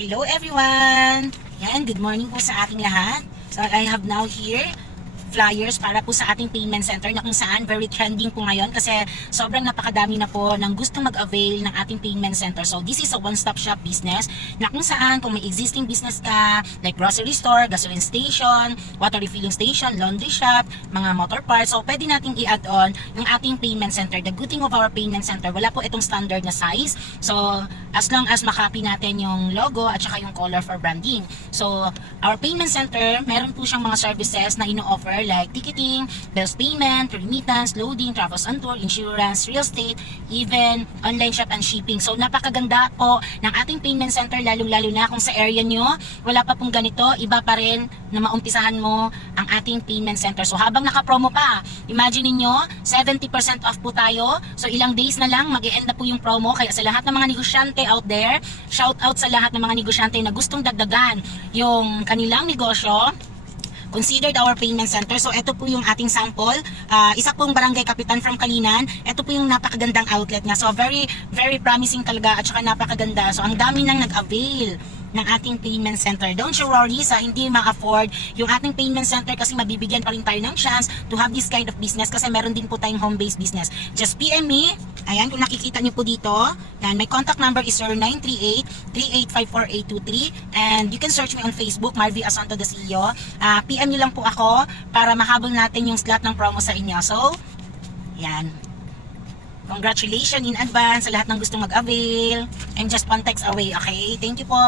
Hello everyone! Yan, good morning po sa ating lahat. So I have now here flyers para po sa ating payment center na kung saan very trending po ngayon kasi sobrang napakadami na po ng gustong mag-avail ng ating payment center. So this is a one-stop shop business na kung saan kung may existing business ka like grocery store, gasoline station, water refilling station, laundry shop, mga motor parts, so pwede nating i-add on yung ating payment center. The good thing of our payment center, wala po itong standard na size. So as long as makopy natin yung logo at saka yung color for branding. So our payment center, meron po siyang mga services na ino-offer like ticketing, bills payment, remittance, loading, travels and tour, insurance, real estate, even online shop and shipping. So napakaganda po ng ating payment center, lalong-lalo na kung sa area nyo wala pa pong ganito, iba pa rin na maumpisahan mo ang ating payment center. So habang naka-promo pa, imagine niyo 70% off po tayo. So ilang days na lang mag-e-end na po yung promo, kaya sa lahat ng mga negosyante out there, shout out sa lahat ng mga negosyante na gustong dagdagan yung kanilang negosyo, considered our payment center. So ito po yung ating sample, isa pong barangay kapitan from Kalinan. Ito po yung napakagandang outlet niya. So very promising talaga at saka napakaganda. So ang dami nang nag-avail ng ating payment center. Don't you worry sa hindi ma-afford yung ating payment center kasi mabibigyan pa rin tayo ng chance to have this kind of business kasi meron din po tayong home-based business. Just PM me. Ayan, kung nakikita nyo po dito, yan, my contact number is 0938-3854823 and you can search me on Facebook, Marvy Asanto the CEO. PM nyo lang po ako para mahabol natin yung slot ng promo sa inyo. So, yan. Congratulations in advance sa lahat ng gustong mag-avail. I'm just one text away, okay? Thank you po.